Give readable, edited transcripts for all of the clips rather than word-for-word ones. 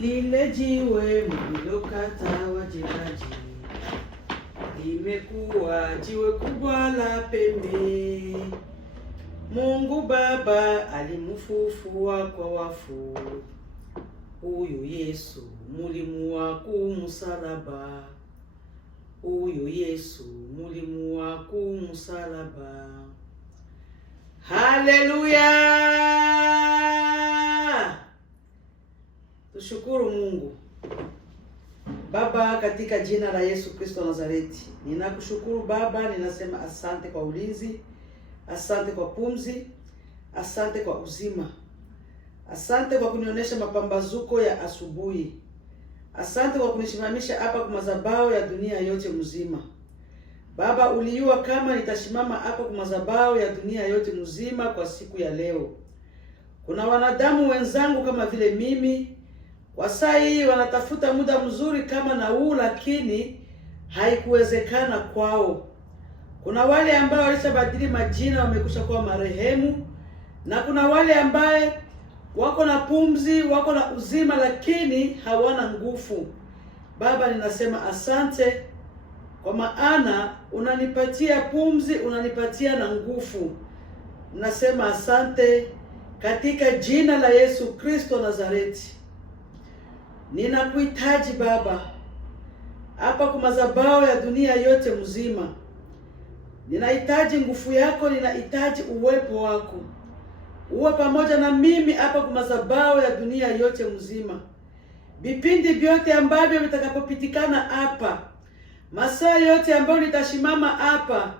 Lile jiwe mlilokata wajengaji limekuwa jiwe kubwa la pembe. Mungu Baba alimfufua kwa wafu huyu Yesu, mulimuua kumsalaba. Huyu Yesu, mulimuua kumsalaba. Haleluya! Tushukuru Mungu. Baba, katika jina la Yesu Kristo Nazareti, ninakushukuru Baba, ninasema asante kwa ulinzi, asante kwa pumzi, asante kwa uzima. Asante kwa kunionyesha mapambazuko ya asubuhi. Asante kwa kunisimamisha hapa kwa madhabahu ya dunia yote mzima. Baba, ulijua kama nitasimama hapa kwa madhabahu ya dunia yote mzima kwa siku ya leo. Kuna wanadamu wenzangu kama vile mimi, kwa saa hii wanatafuta muda mzuri kama na huu, lakini haikuwezekana kwao. Kuna wale ambao walishabadili majina, wamekusha kuwa marehemu, na kuna wale ambaye wako na pumzi, wako na uzima, lakini hawana nguvu. Baba, ninasema asante, kwa maana unanipatia pumzi, unanipatia na nguvu. Nasema asante katika jina la Yesu Kristo Nazareti. Ninakuhitaji Baba hapa kwa madhabahu ya dunia yote mzima. Ninahitaji nguvu yako, ninahitaji uwepo wako. Uwe pamoja na mimi hapa kwa madhabahu ya dunia yote mzima. Vipindi vyote ambavyo vitakapopitikana hapa, masaa yote ambayo nitasimama hapa,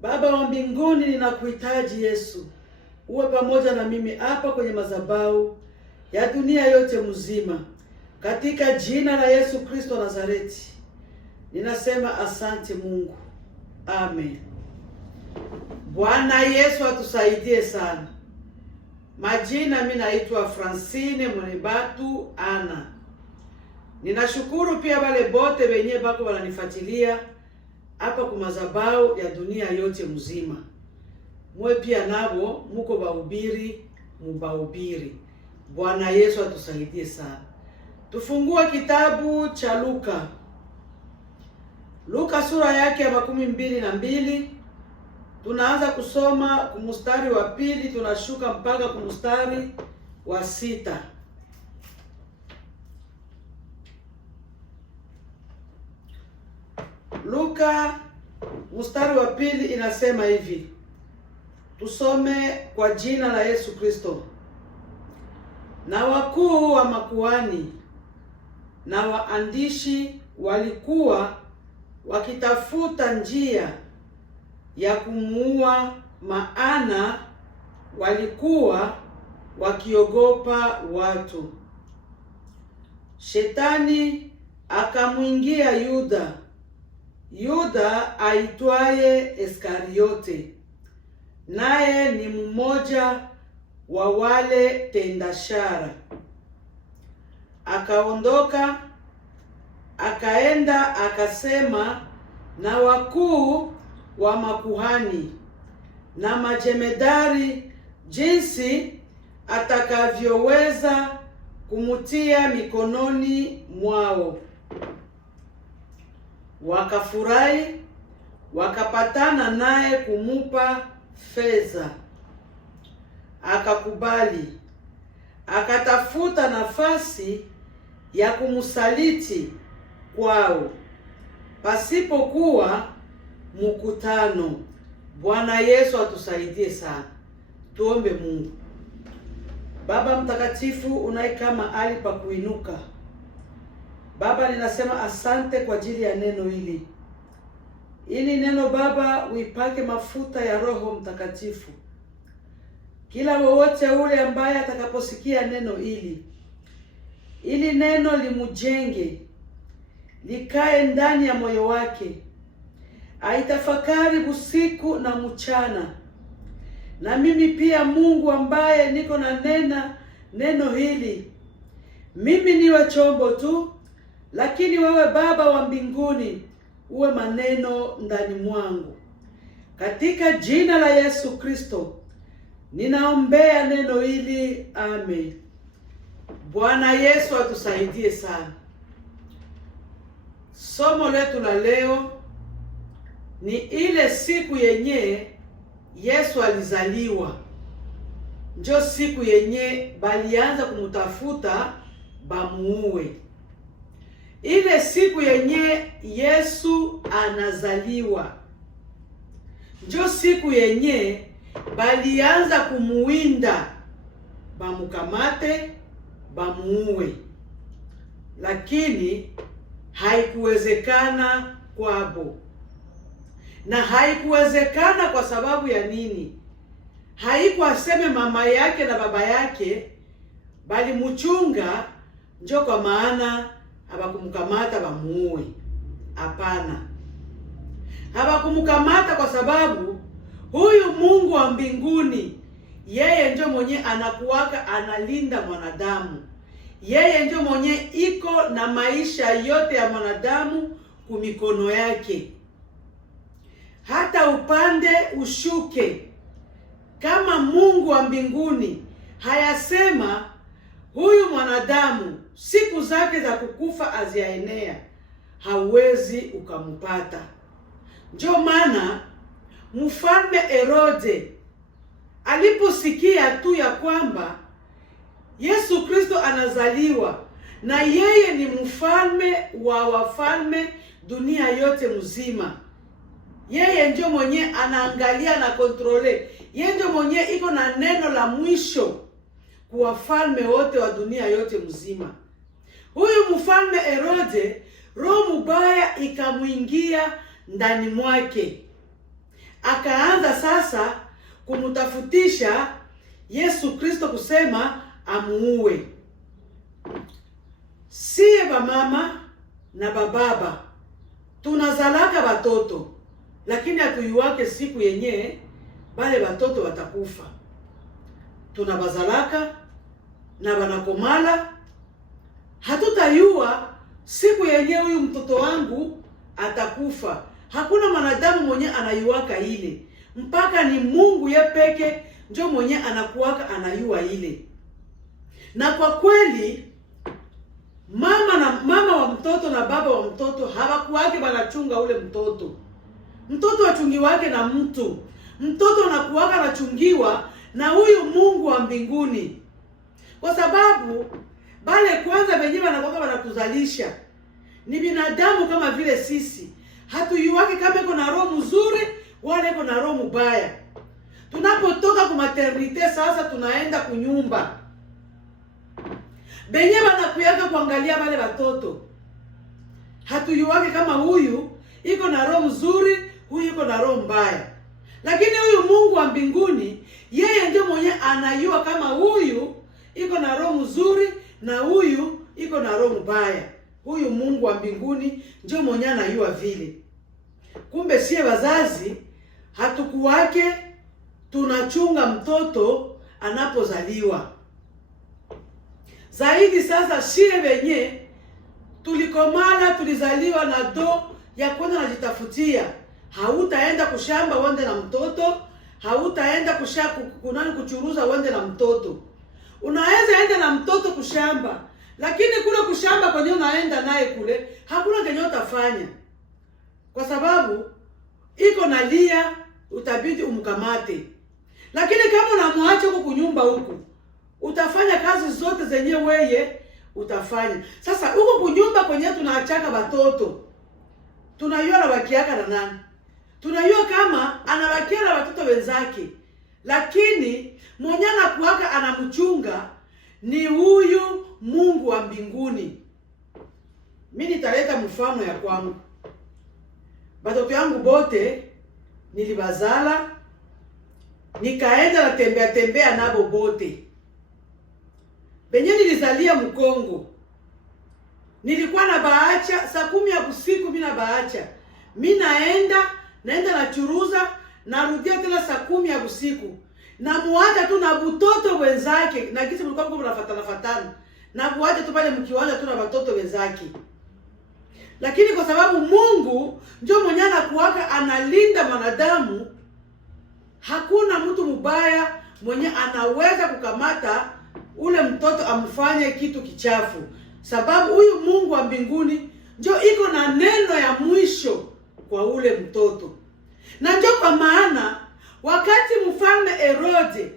Baba wa mbinguni, ninakuhitaji Yesu. Uwe pamoja na mimi hapa kwenye madhabahu ya dunia yote mzima. Katika jina la Yesu Kristo Nazareti, ninasema asante Mungu. Amen. Bwana Yesu atusaidie sana. Majina, mimi naitwa Francine Mwenebatu Ana. Ninashukuru pia wale bote wenye bako wananifuatilia hapa kwa madhabahu ya dunia yote mzima. Mwe pia nabo muko bahubiri, mubahubiri. Bwana Yesu atusaidie sana. Tufungue kitabu cha Luka. Luka sura yake ya 22. Tunaanza kusoma kumstari wa 2, tunashuka mpaka kumstari wa 6. Luka mstari wa 2 inasema hivi. Tusome kwa jina la Yesu Kristo. Na wakuu wa makuhani na waandishi walikuwa wakitafuta njia ya kumuua, maana walikuwa wakiogopa watu. Shetani akamwingia Yuda aitwaye Iskariote, naye ni mmoja wa wale tendashara. Akaondoka akaenda akasema na wakuu wa makuhani na majemedari jinsi atakavyoweza kumutia mikononi mwao. Wakafurahi, wakapatana naye kumupa fedha. Akakubali. Akatafuta nafasi ya kumsaliti kwao pasipokuwa mkutano. Bwana Yesu atusaidie sana. Tuombe Mungu. Baba mtakatifu, unaika mahali pa kuinuka. Baba, ninasema asante kwa ajili ya neno hili. Ili neno Baba uipake mafuta ya Roho Mtakatifu. Kila wowote ule ambaye atakaposikia neno hili, ili neno limujenge, likae ndani ya moyo wake, aitafakari usiku na mchana. Na mimi pia Mungu ambaye niko na neno hili, mimi niwe chombo tu, lakini wewe Baba wa mbinguni uwe maneno ndani mwangu. Katika jina la Yesu Kristo ninaombea neno hili, amen. Bwana Yesu atusaidie sana. Somo letu la leo ni ile siku yenye Yesu alizaliwa. Njo siku yenye balianza kumutafuta bamuue. Ile siku yenye Yesu anazaliwa, njo siku yenye balianza kumuwinda bamukamate bamuue, lakini haikuwezekana kwabo. Na haikuwezekana kwa sababu ya nini? Haikuaseme mama yake na baba yake bali muchunga njo kwa maana habakumkamata bamuue. Hapana, habakumkamata kwa sababu huyu Mungu wa mbinguni, yeye ndio mwenye anakuwaka analinda mwanadamu. Yeye ndio mwenye iko na maisha yote ya mwanadamu kumikono yake. Hata upande ushuke, kama Mungu wa mbinguni hayasema huyu mwanadamu siku zake za kukufa aziaenea, hauwezi ukamupata. Ndio maana mfalme Herode aliposikia tu ya kwamba Yesu Kristo anazaliwa na yeye ni mfalme wa wafalme dunia yote mzima, yeye ndio mwenye anaangalia na kontrole, yeye ndio mwenye iko na neno la mwisho kwa wafalme wote wa dunia yote mzima. Huyu mfalme Herode, roho mbaya ikamuingia ndani mwake, akaanza sasa kumutafutisha Yesu Kristo kusema amuue. Siye bamama na bababa tunazalaka batoto, lakini hatuyuwake siku yenye bale batoto watakufa. Tunabazalaka na banakomala, hatutayua siku yenye huyu mtoto wangu atakufa. Hakuna mwanadamu mwenye anayuwaka ile, mpaka ni Mungu ye peke njo mwenye anakuwaka anayua ile. Na kwa kweli mama wa mtoto na baba wa mtoto hawakuwake wanachunga ule mtoto. Mtoto wachungi wake na mtoto anakuwaka anachungiwa na huyu Mungu wa mbinguni, kwa sababu bale kwanza wenyewe wanakuwaka wanatuzalisha ni binadamu kama vile sisi. Hatuyuwake kama iko na roho mzuri wala iko na roho mbaya. Tunapotoka kwa maternite sasa tunaenda kunyumba, benye banakuyaka kuangalia wale watoto. Hatuyuwake kama huyu iko na roho mzuri, huyu iko na roho mbaya. Lakini huyu Mungu wa mbinguni, yeye ndio mwenye anayua kama huyu iko na roho mzuri na huyu iko na roho mbaya. Huyu Mungu wa mbinguni ndio mwenye anayua vile. Kumbe sie wazazi hatukuwake tunachunga mtoto anapozaliwa. Zaidi sasa sie wenye tulikomana, tulizaliwa na do ya kwenda najitafutia. Hautaenda kushamba wende na mtoto, hautaenda kuchuruza wende na mtoto. Unaweza enda na mtoto kushamba, lakini kule kushamba kwenye unaenda naye kule hakuna kenye utafanya, kwa sababu iko na lia, utabidi umkamate. Lakini kama unamwacha huko kunyumba huku, utafanya kazi zote zenye weye utafanya. Sasa huko kunyumba kwenye tunaachaka watoto, tunayua na wakiaka na nani? Tunayua kama anawakia na watoto wenzake, lakini mwenye anakuwaka anamchunga ni huyu Mungu wa mbinguni. Mimi nitaleta mfano ya kwangu. Batoto yangu bote nilibazala, nikaenda na tembea nabo bote. Benye nilizalia Mkongo, nilikuwa na baacha saa 10 ya usiku, mimi na baacha. Mimi naenda nachuruza, narudia tena saa 10 ya usiku. Na muacha tu na butoto wenzake, na kisi mlikuwa mnafatana. Na muacha tu pale mkiwanja tu na watoto wenzake. Lakini kwa sababu Mungu ndio mwenye anakuwaka analinda mwanadamu, hakuna mtu mbaya mwenye anaweza kukamata ule mtoto amfanye kitu kichafu, sababu huyu Mungu wa mbinguni ndio iko na neno ya mwisho kwa ule mtoto. Na ndio kwa maana wakati mfalme Herode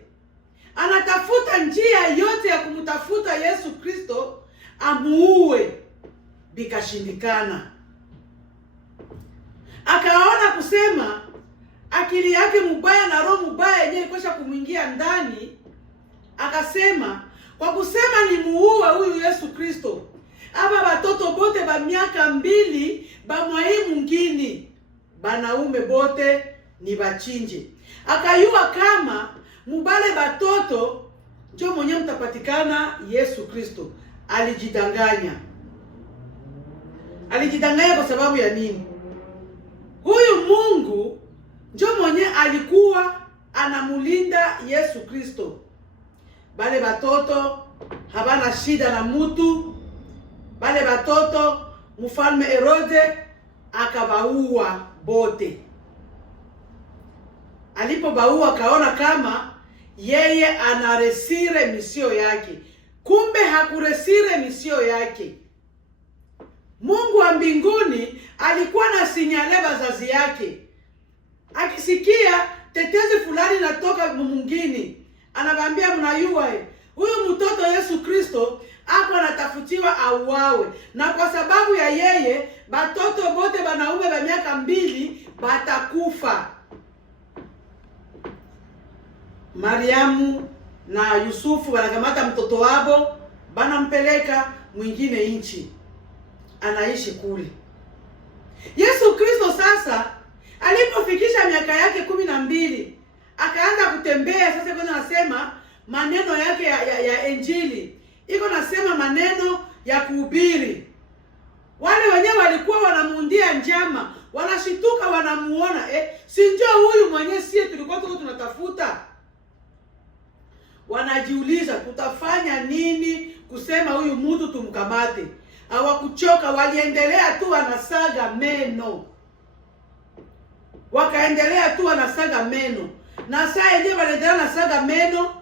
anatafuta njia yote ya kumtafuta Yesu Kristo amuue, bikashindikana. Akaona kusema akili yake mbaya na roho mbaya yenyewe ikosha kumwingia ndani, akasema kwa kusema ni muue huyu Yesu Kristo, aba batoto bote ba miaka 2 ba mwai mwingine banaume bote ni bachinje. Akayua kama mubale batoto ndio mwenye mtapatikana Yesu Kristo. Alijidanganya. Alijidanganya kwa sababu ya nini? Huyu Mungu ndio mwenye alikuwa anamulinda Yesu Kristo. Bale batoto habana shida na mutu. Bale batoto mfalme Herode akabaua bote. Alipobaua kaona kama yeye anaresire misio yake. Kumbe hakuresire misio yake. Mungu wa mbinguni alikuwa na sinyale bazazi yake. Akisikia tetezi fulani natoka mwingine, anawaambia mnayua huyu mtoto Yesu Kristo hapo anatafutiwa auawe, na kwa sababu ya yeye batoto bote banaume ba miaka 2 batakufa. Mariamu na Yusufu wanakamata mtoto wabo, banampeleka mwingine nchi, anaishi kule. Yesu Kristo sasa alipofikisha miaka yake 12 akaanza kutembea. Sasa kwa nasema maneno yake ya Injili iko nasema maneno ya kuhubiri. Wale wenyewe walikuwa wanamundia njama, wanashituka wanamuona, si njoo huyu mwenye sie tulikuwa tunatafuta. Wanajiuliza tutafanya nini kusema huyu mtu tumkamate. Hawakuchoka, waliendelea tu wanasaga meno. Wakaendelea tu wanasaga meno. Na saa yenyewe waliendelea wanasaga meno,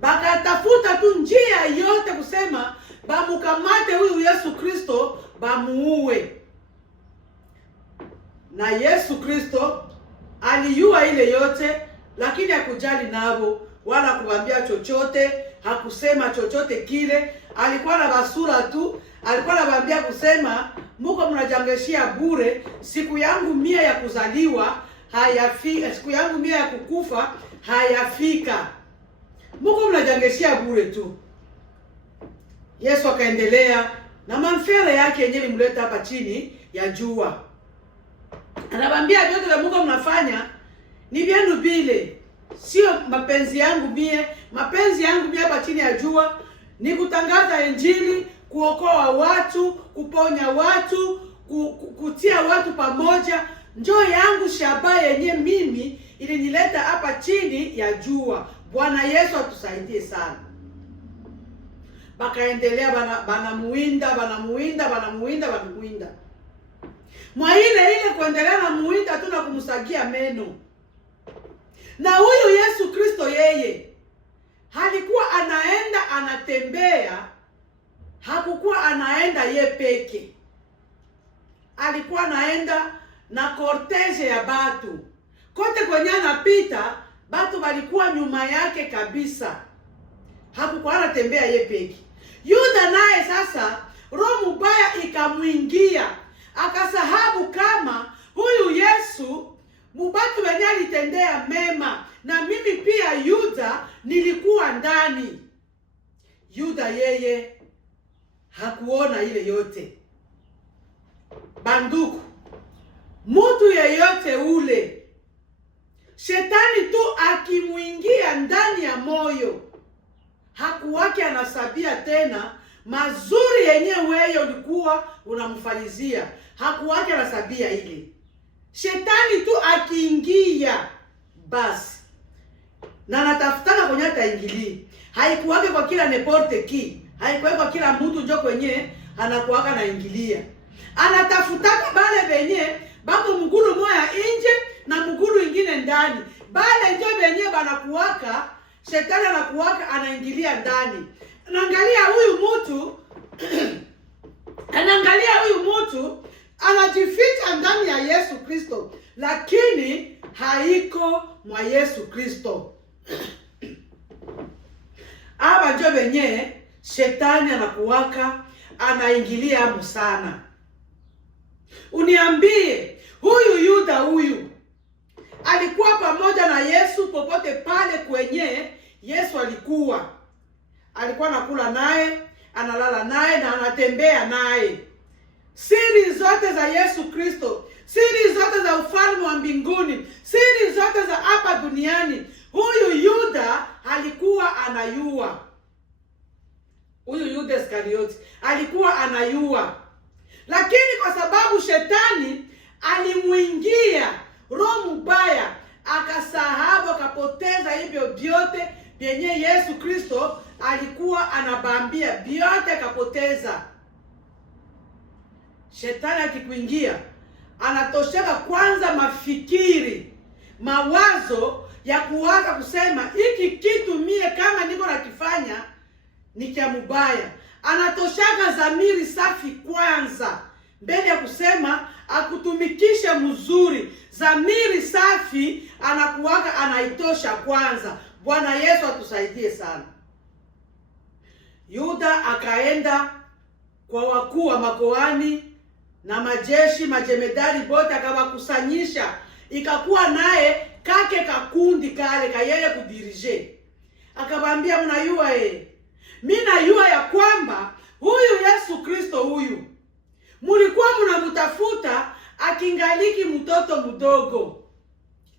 bakatafuta tu njia yote kusema bamukamate huyu Yesu Kristo bamuue. Na Yesu Kristo aliyua ile yote, lakini hakujali nabo wala kuambia chochote, hakusema chochote kile. Alikuwa na basura tu, alikuwa anawaambia kusema muko mnajangeshia bure, siku yangu 100 ya kuzaliwa hayafika, siku yangu 100 ya kukufa hayafika. Muko mnajangeshia bure tu. Yesu akaendelea na mamfere yake yenyewe ilimleta hapa chini ya jua. Anawaambia vyote vya Mungu mnafanya ni vyenu bile. Sio mapenzi yangu mie. Mapenzi yangu mie hapa chini ya jua ni kutangaza Injili, kuokoa watu, kuponya watu, kutia watu pamoja. Njoo yangu shaba yenye mimi ilinileta hapa chini ya jua. Bwana Yesu atusaidie sana. Bakaendelea banamuinda. Mwa ile kuendelea na muinda tu na kumsagia meno. Na huyu Yesu Kristo yeye halikuwa anaenda anatembea, hakukuwa anaenda ye peke. Alikuwa anaenda na korteje ya batu. Kote kwenye anapita, batu walikuwa nyuma yake kabisa. Hakukuwa anatembea ye peke. Yuda naye sasa roho mbaya ikamuingia. Akasahabu kama huyu Yesu mubatu wenye alitendea mema, na mimi pia Yuda nilikuwa ndani. Yuda yeye hakuona ile yote. Banduku, mtu yeyote ule shetani tu akimuingia ndani ya moyo, hakuwake anasabia tena mazuri yenyewe wewe ulikuwa unamfanyizia. Hakuwake anasabia ile. Shetani tu akiingia basi na natafutana kwenye ataingili. Haikuwake kwa kila neporte ki. Haikuwake kwa kila mtu njoo kwenye anakuwaka na ingilia. Anatafutaka bale benye bako mguru moya nje na mguru ingine ndani. Bale njoo benye banakuwaka, shetani anakuwaka anaingilia ndani. anaangalia huyu mtu anajificha ndani ya Yesu Kristo, lakini haiko mwa Yesu Kristo. Aba ndio benye shetani anakuwaka anaingilia hapo sana. Uniambie, huyu Yuda huyu alikuwa pamoja na Yesu popote pale kwenye Yesu alikuwa anakula naye, analala naye na anatembea naye. Siri zote za Yesu Kristo, siri zote za ufalme wa mbinguni, siri zote za hapa duniani, huyu Yuda alikuwa anayua. Huyu Yuda Iskarioti alikuwa anayua. Lakini kwa sababu shetani alimuingia roho mbaya, akasahau, akapoteza hivyo vyote vyenye Yesu Kristo alikuwa anabambia, vyote akapoteza. Shetani akikuingia, anatosheka kwanza mafikiri, mawazo ya kuwaza kusema hiki kitu mie kama niko nakifanya ni kia mubaya. Anatoshaka dhamiri safi kwanza mbele ya kusema akutumikishe mzuri. Dhamiri safi anakuwaka anaitosha kwanza. Bwana Yesu atusaidie sana. Yuda akaenda kwa wakuu wa makoani na majeshi, majemedari bote, akawakusanyisha. Ikakuwa naye kake kakundi kale kayeye kudirije. Akawaambia, mnayua mimi najua ya kwamba huyu Yesu Kristo huyu mulikuwa mnamtafuta akingaliki mtoto mdogo,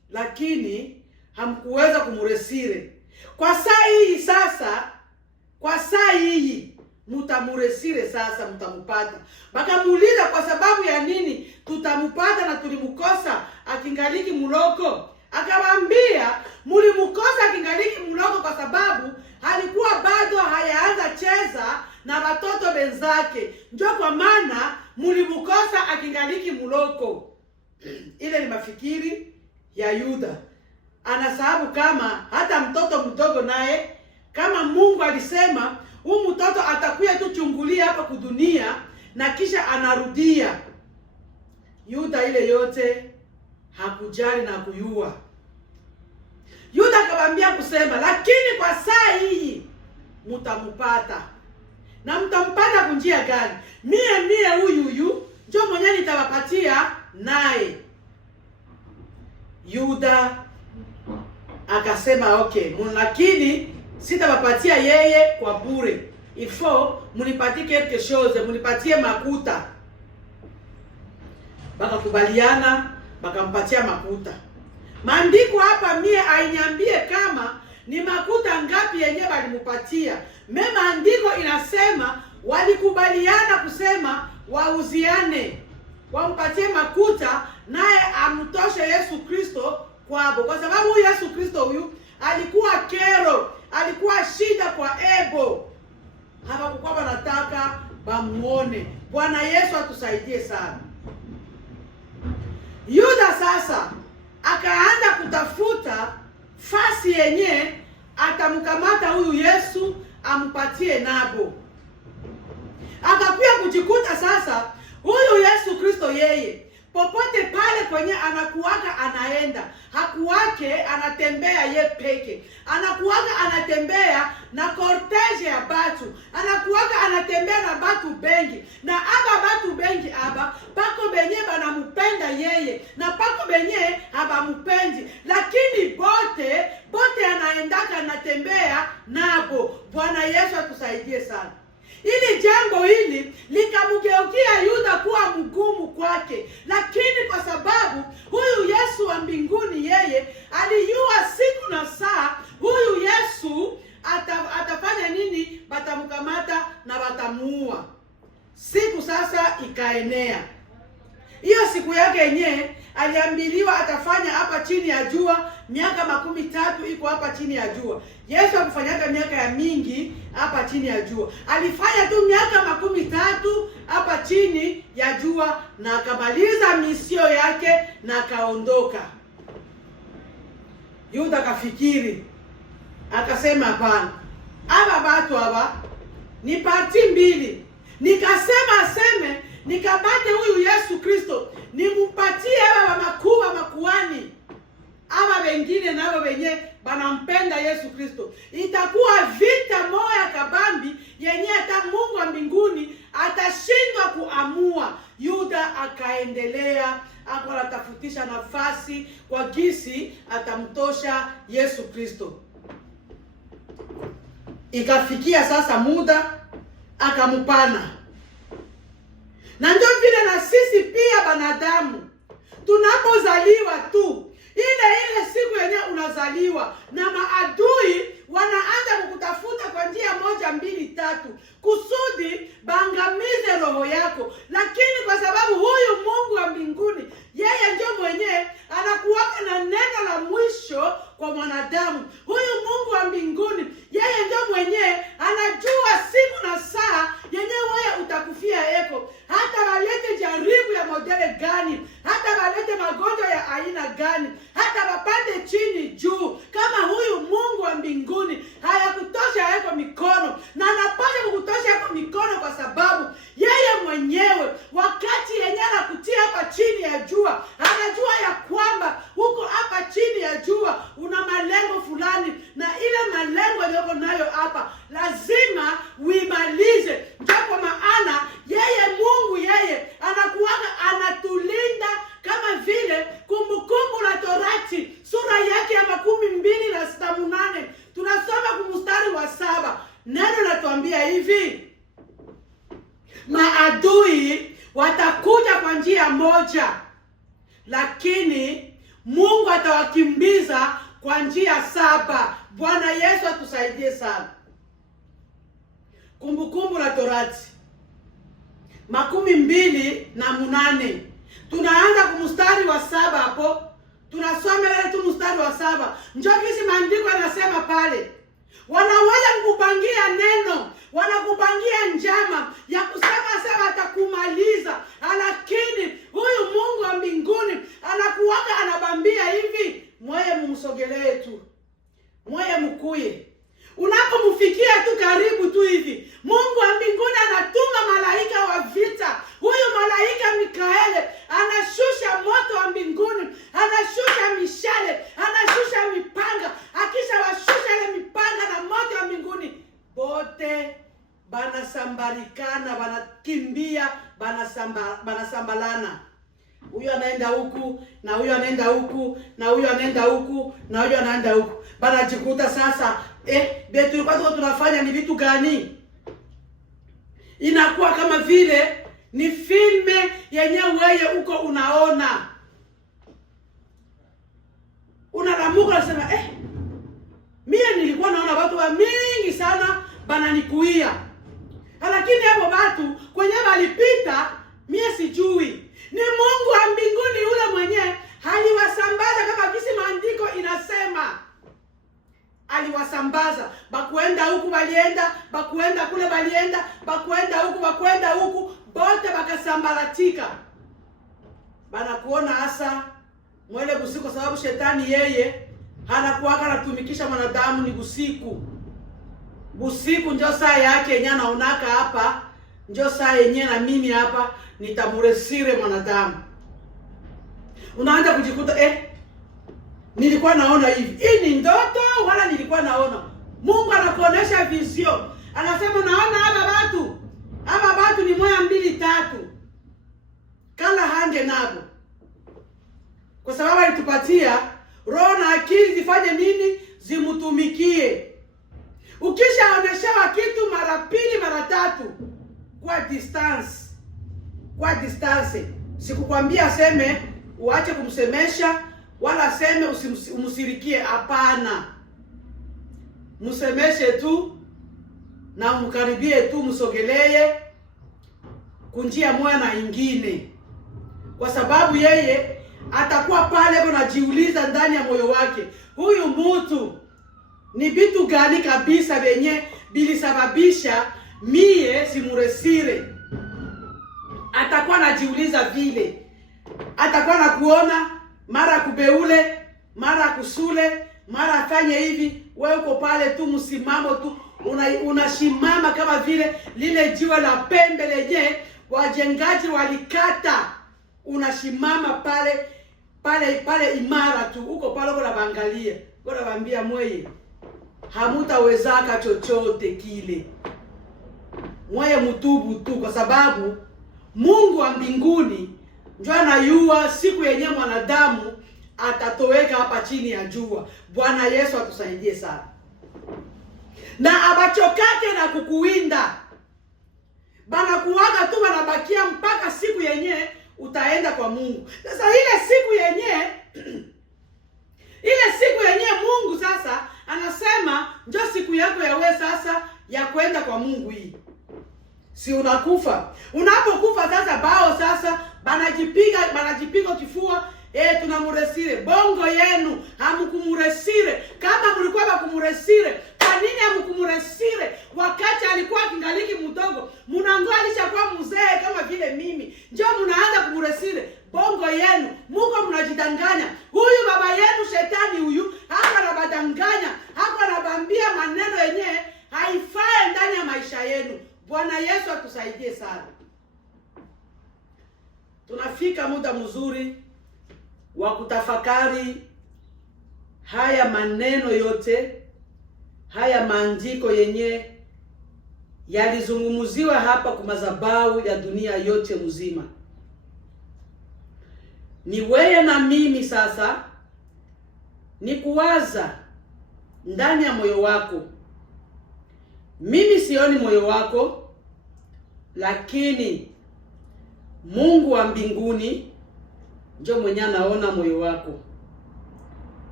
lakini hamkuweza kumuresire. Kwa saa hii mutamuresire, sasa mtamupata. Bakamuuliza, kwa sababu ya nini tutamupata na tulimukosa akingaliki muloko? Akawaambia, mulimukosa akingaliki muloko kwa sababu alikuwa bado hayaanza cheza na watoto benzake, ndio kwa maana mulimukosa akingaliki muloko. Ile ni mafikiri ya Yuda. Anasahabu kama hata mtoto mdogo naye, kama Mungu alisema huyu mtoto atakuya tu chungulia hapa kudunia na kisha anarudia. Yuda ile yote hakujali na kuyua. Yuda akawaambia kusema, lakini kwa saa hii mtamupata. Na mtampata kunjia gani? Mie huyu ndio mwenye nitawapatia naye. Yuda akasema, okay, lakini sitawapatia yeye kwa bure. Ifo munipatie quelque chose, munipatie makuta. Bakakubaliana, bakampatia makuta. Maandiko hapa mie ainyambie kama ni makuta ngapi yenye walimupatia. Mema andiko inasema walikubaliana kusema wauziane, wampatie makuta naye amtoshe Yesu Kristo kwabo. Kwa sababu Yesu Kristo huyu alikuwa kero, alikuwa shida kwa ebo. Hawakuwa wanataka bamuone. Bwana Yesu atusaidie sana. Yuda sasa akaanza kutafuta fasi yenye atamkamata huyu Yesu ampatie nabo. Akakuya kujikuta sasa huyu Yesu Kristo yeye popote pale kwenye anakuwaka anaenda, hakuwake anatembea ye peke, anakuwaka anatembea na korteje ya batu, anakuwaka anatembea na batu bengi. Na aba batu bengi aba pako benye banamupenda yeye na pako benye habamupendi, lakini bote anaendaka anatembea nabo. Bwana Yesu atusaidie sana. Ili jambo hili likamgeukia Yuda kuwa mgumu kwake, lakini kwa sababu huyu Yesu wa mbinguni yeye alijua siku na saa huyu Yesu atafanya nini, batamkamata na batamuua. Siku sasa ikaenea. Hiyo siku yake yenyewe aliambiliwa atafanya hapa chini ya jua miaka 30 iko hapa chini ya jua. Yesu hakufanyaga miaka ya mingi hapa chini ya jua. Alifanya tu miaka 30 hapa chini ya jua na akamaliza misio yake na akaondoka. Yuda kafikiri, akasema hapana. Aba batu aba ni parti mbili. Nikasema aseme nikabate huyu Yesu Kristo nimupatie hawa makuhani ama wengine nao wenye banampenda Yesu Kristo. Itakuwa vita moya kabambi yenye hata Mungu wa mbinguni atashindwa kuamua. Yuda akaendelea akatafutisha nafasi kwa gisi atamtosha Yesu Kristo. Ikafikia sasa muda akamupana. Na ndio vile na sisi pia banadamu tunapozaliwa tu, ile siku yenye unazaliwa na maadui wanaanza kukutafuta kwa njia moja mbili tatu kusudi bangamize roho yako. Lakini kwa sababu huyu Mungu wa mbinguni yeye ndio mwenyewe anakuwaka na neno la mwisho kwa mwanadamu. Huyu Mungu wa mbinguni yeye ndio mwenyewe anajua siku na saa yenye wewe utakufia eko. Hata walete jaribu ya modele gani, hata walete magonjwa ya aina gani, hata wapande chini juu, kama huyu Mungu wa mbinguni hayakutosha eko mikono, na anapaswa kukutosha eko mikono kwa sababu yeye mwenyewe wakati yenye anakutia hapa chini ya jua anajua ya kwamba huko hapa chini ya jua una malengo fulani, na ile malengo yako nayo hapa lazima uimalize. Ndipo maana yeye Mungu yeye anakuanga anatulinda, kama vile Kumbukumbu la Torati sura yake ya 22:8 tunasoma kumstari wa 7. Neno natuambia hivi: maadui watakuja kwa njia moja, lakini Mungu atawakimbiza kwa njia 7. Bwana Yesu atusaidie sana. Kumbukumbu la Torati 22:8 tunaanza kumstari wa 7 hapo. Tunasoma ile tu mstari wa 7. Njoo kisi maandiko yanasema pale. Wanaweza kukupangia neno, wanakupangia njama ya kusema atakumaliza, lakini huyu Mungu wa mbinguni anakuwaga anabambia hivi: mweye mumsogelee tu, mweye mkuye. Unapomfikia tu karibu tu hivi, Mungu wa mbinguni anatuma malaika wa vita. Huyu malaika Mikaeli anashusha moto wa mbinguni, anashusha mishale, anashusha mipanga. Akisha washusha ile mipanga na moto wa mbinguni, bote banasambarikana, banakimbia, banasambalana. Huyu anaenda huku na huyu anaenda huku na huyu anaenda huku na huyu anaenda huku. Banajikuta sasa betu tulikuwa tunafanya ni vitu gani? Inakuwa kama vile ni filme yenye wewe uko unaona. Unalamuka unasema mimi nilikuwa naona watu wa mingi sana bananikuia. Lakini hapo watu kwenye walipita mimi sijui. Ni Mungu wa mbinguni yule mwenyewe aliwasambaza kama vile maandiko inasema. Aliwasambaza, bakuenda huku walienda, bakuenda kule walienda, bakuenda huku bakuenda huku, bote bakasambaratika. Bana kuona hasa mwele busiku, kwa sababu shetani yeye anakuwa anatumikisha mwanadamu ni busiku. Busiku ndio saa yake yenyewe anaonaka hapa, ndio saa yenyewe na mimi hapa nitamuresire mwanadamu. Unaanza kujikuta nilikuwa naona hivi. Hii ni ndoto wala nilikuwa naona? Mungu anakuonesha vision. Anasema naona hapa watu ni 1 2 3. Kala hange nabo. Kwa sababu alitupatia roho na akili zifanye nini? Zimutumikie. Ukishaoneshewa kitu mara 2 mara 3 kwa distance. Sikukwambia aseme uache kumsemesha, wala aseme umusirikie. Hapana. Musemeshe tu na umkaribie tu, msogelee kunjia moja na ingine. Kwa sababu yeye atakuwa pale anajiuliza ndani ya moyo wake, huyu mtu ni vitu gani kabisa venye bilisababisha mie simuresire. Atakuwa anajiuliza vile. Atakuwa na kuona mara kubeule, mara kusule, mara afanye hivi. Wewe uko pale tu msimamo tu, Unasimama kama vile lile jiwe la pembe lenye wajengaji walikata. Unasimama pale imara tu. Uko pale kwa naangalia. Kwa nawaambia mweye, hamutawezaka chochote kile. Mweye mtubu tu, kwa sababu Mungu wa mbinguni ndio anayua siku yenye mwanadamu atatoweka hapa chini ya jua. Bwana Yesu atusaidie sana. Na abachokake na kukuwinda. Bana kuwaga tu wanabakia mpaka siku yenye utaenda kwa Mungu. Sasa ile siku yenye Mungu sasa anasema ndio siku yako ya wewe sasa ya kwenda kwa Mungu hii. Si unakufa. Unapokufa sasa bao sasa banajipiga kifua, tunamuresire. Bongo yenu hamkumuresire. Kama mlikuwa bakumuresire, kwa nini hamkumuresire wakati alikuwa kingaliki mdogo? Mnangoa alishakuwa mzee kama vile mimi. Njoo mnaanza kumuresire. Bongo yenu, Mungu mnajidanganya. Huyu baba yenu shetani huyu, hapa anabadanganya, hapa anabambia maneno yenyewe haifai ndani ya maisha yenu. Bwana Yesu atusaidie sana. Tunafika muda mzuri wa kutafakari haya maneno yote, haya maandiko yenye yalizungumziwa hapa kwa madhabahu ya dunia yote mzima. Ni wewe na mimi sasa ni kuwaza ndani ya moyo wako. Mimi sioni moyo wako, lakini Mungu wa mbinguni ndio mwenye anaona moyo wako.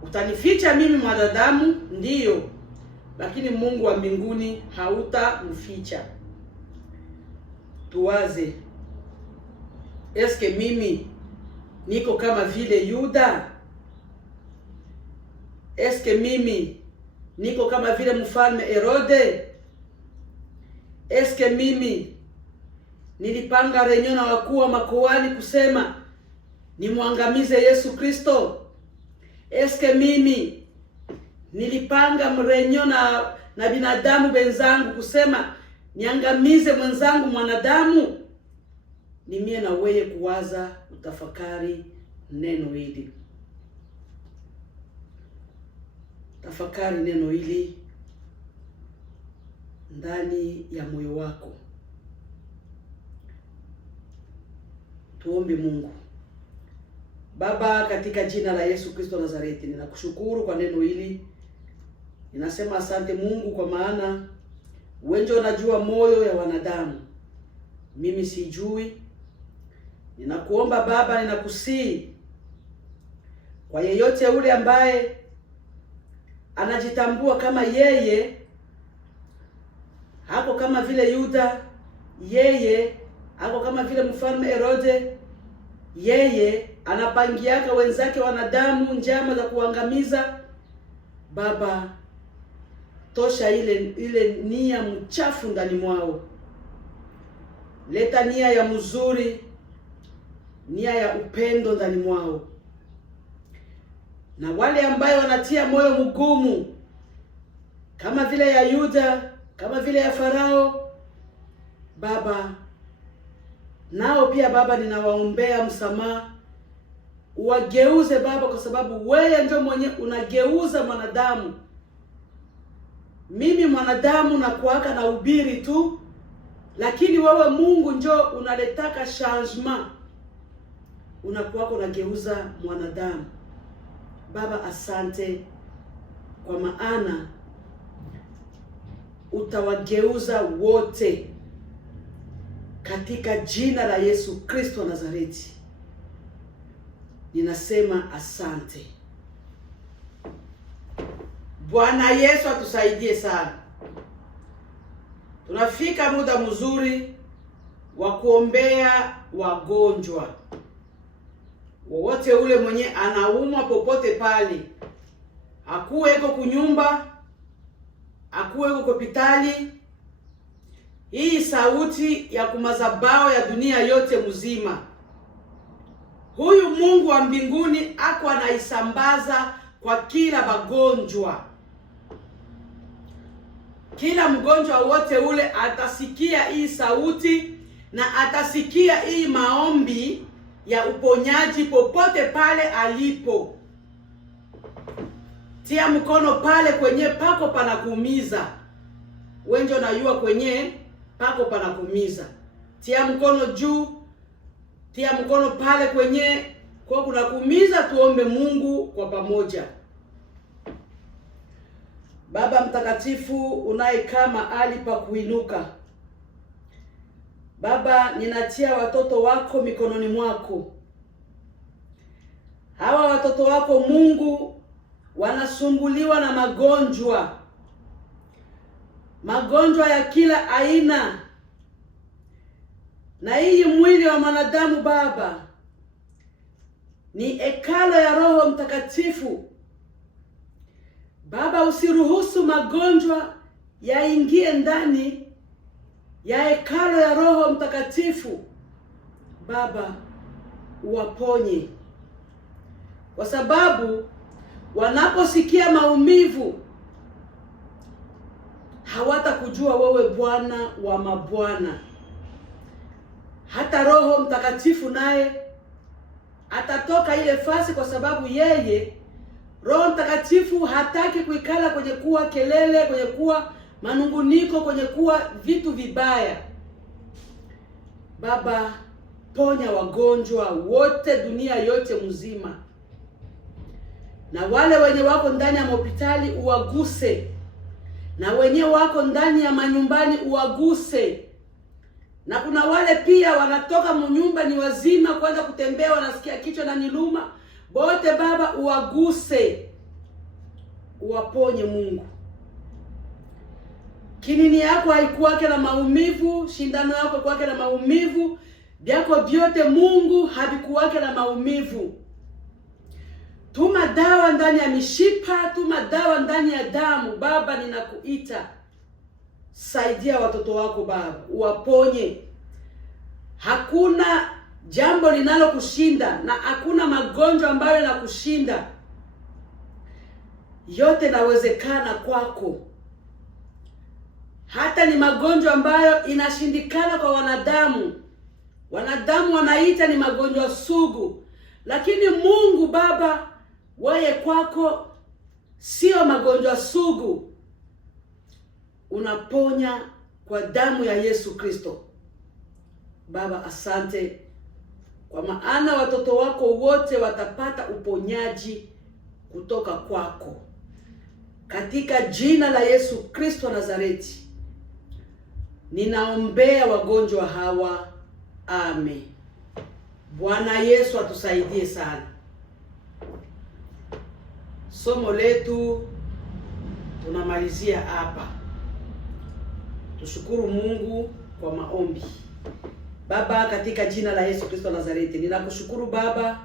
Utanificha mimi mwanadamu, ndiyo, lakini Mungu wa mbinguni hautamficha. Tuwaze, eske mimi niko kama vile Yuda? Eske mimi niko kama vile mfalme Herode? Eske mimi nilipanga renyo na wakuu wa makuhani kusema nimwangamize Yesu Kristo? Eske mimi nilipanga mrenyo na binadamu wenzangu kusema niangamize mwenzangu mwanadamu? Ni mie na wewe kuwaza, utafakari neno hili. Tafakari neno hili ndani ya moyo wako. Tuombe Mungu. Baba, katika jina la Yesu Kristo Nazareti, ninakushukuru kwa neno hili. Ninasema asante Mungu, kwa maana wewe ndio unajua moyo ya wanadamu. Mimi sijui. Ninakuomba Baba, ninakusii kwa yeyote ule ambaye anajitambua kama yeye hako kama vile Yuda, yeye hako kama vile mfalme Herode, yeye anapangiaka wenzake wanadamu njama za kuangamiza. Baba, tosha ile nia mchafu ndani mwao. Leta nia ya mzuri, nia ya upendo ndani mwao. Na wale ambayo wanatia moyo mgumu kama vile ya Yuda, kama vile ya Farao, Baba, nao pia Baba ninawaombea msamaha. Uwageuze Baba, kwa sababu wewe ndio mwenye unageuza mwanadamu. Mimi mwanadamu na kuaka na ubiri tu, lakini wewe Mungu ndio unaletaka changement. Unakuwa unageuza mwanadamu. Baba, asante, kwa maana utawageuza wote katika jina la Yesu Kristo Nazareti. Ninasema asante. Bwana Yesu atusaidie sana. Tunafika muda mzuri wa kuombea wagonjwa. Wowote ule mwenye anaumwa popote pale, akuweko kunyumba, akuweko kwa hospitali, hii sauti ya kumazabao ya dunia yote mzima, huyu Mungu wa mbinguni ako anaisambaza kwa kila magonjwa. kila mgonjwa wote ule atasikia hii sauti na atasikia hii maombi ya uponyaji popote pale alipo. Tia mkono pale kwenye pako panakuumiza. Wengi unajua kwenye pako panakuumiza. Tia mkono juu. Tia mkono pale kwenye kwa kunakuumiza. Tuombe Mungu kwa pamoja. Baba mtakatifu unayekaa mahali pa kuinuka, Baba, ninatia watoto wako mikononi mwako. Hawa watoto wako Mungu wanasumbuliwa na magonjwa ya kila aina. Na hii mwili wa mwanadamu Baba ni hekalo ya Roho Mtakatifu. Baba, usiruhusu magonjwa yaingie ndani ya hekalo ya Roho Mtakatifu. Baba, uwaponye, kwa sababu wanaposikia maumivu hawatakujua wewe Bwana wa mabwana. Hata Roho Mtakatifu naye atatoka ile fasi, kwa sababu yeye Roho Mtakatifu hataki kuikala kwenye kuwa kelele, kwenye kuwa manunguniko, kwenye kuwa vitu vibaya. Baba, ponya wagonjwa wote dunia yote mzima, na wale wenye wako ndani ya hospitali uwaguse, na wenye wako ndani ya manyumbani uwaguse, na kuna wale pia wanatoka mnyumba ni wazima kwanza kutembea, wanasikia kichwa na niluma, bote Baba uwaguse, uwaponye Mungu. Kinini yako haikuwake na maumivu, shindano yako haikuwake na maumivu, vyako vyote Mungu havikuwake na maumivu. Tuma dawa ndani ya mishipa, tuma dawa ndani ya damu. Baba, ninakuita, saidia watoto wako Baba, uwaponye. Hakuna jambo linalokushinda na hakuna magonjwa ambayo yanakushinda. Yote nawezekana kwako. Hata ni magonjwa ambayo inashindikana kwa wanadamu. Wanadamu wanaita ni magonjwa sugu, lakini Mungu Baba, wewe kwako sio magonjwa sugu. Unaponya kwa damu ya Yesu Kristo. Baba, asante, kwa maana watoto wako wote watapata uponyaji kutoka kwako. Katika jina la Yesu Kristo Nazareti, ninaombea wagonjwa hawa. Amen. Bwana Yesu atusaidie sana. Somo letu tunamalizia hapa. Tushukuru Mungu kwa maombi. Baba, katika jina la Yesu Kristo Nazareti, ninakushukuru Baba,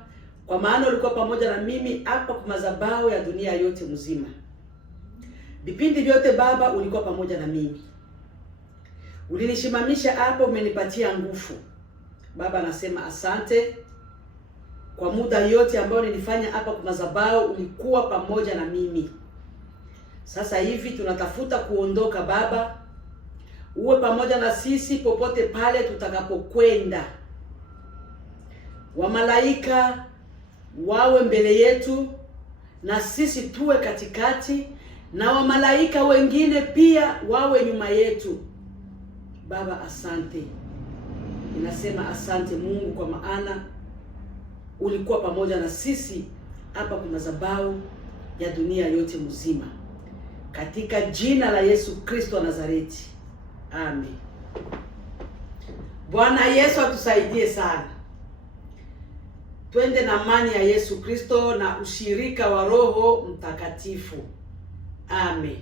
kwa maana ulikuwa pamoja na mimi hapa kwa madhabahu ya dunia yote mzima. Vipindi vyote Baba ulikuwa pamoja na mimi. Ulinishimamisha hapa, umenipatia nguvu. Baba, nasema asante kwa muda yote ambao nilifanya hapa kwa madhabahu, ulikuwa pamoja na mimi. Sasa hivi tunatafuta kuondoka Baba, uwe pamoja na sisi popote pale tutakapokwenda. Wamalaika wawe mbele yetu na sisi tuwe katikati, na wamalaika wengine pia wawe nyuma yetu. Baba, asante. Ninasema asante Mungu, kwa maana ulikuwa pamoja na sisi hapa kwa madhabahu ya dunia yote mzima. Katika jina la Yesu Kristo wa Nazareti. Amen. Bwana Yesu atusaidie sana. Twende na amani ya Yesu Kristo na ushirika wa Roho Mtakatifu. Amen.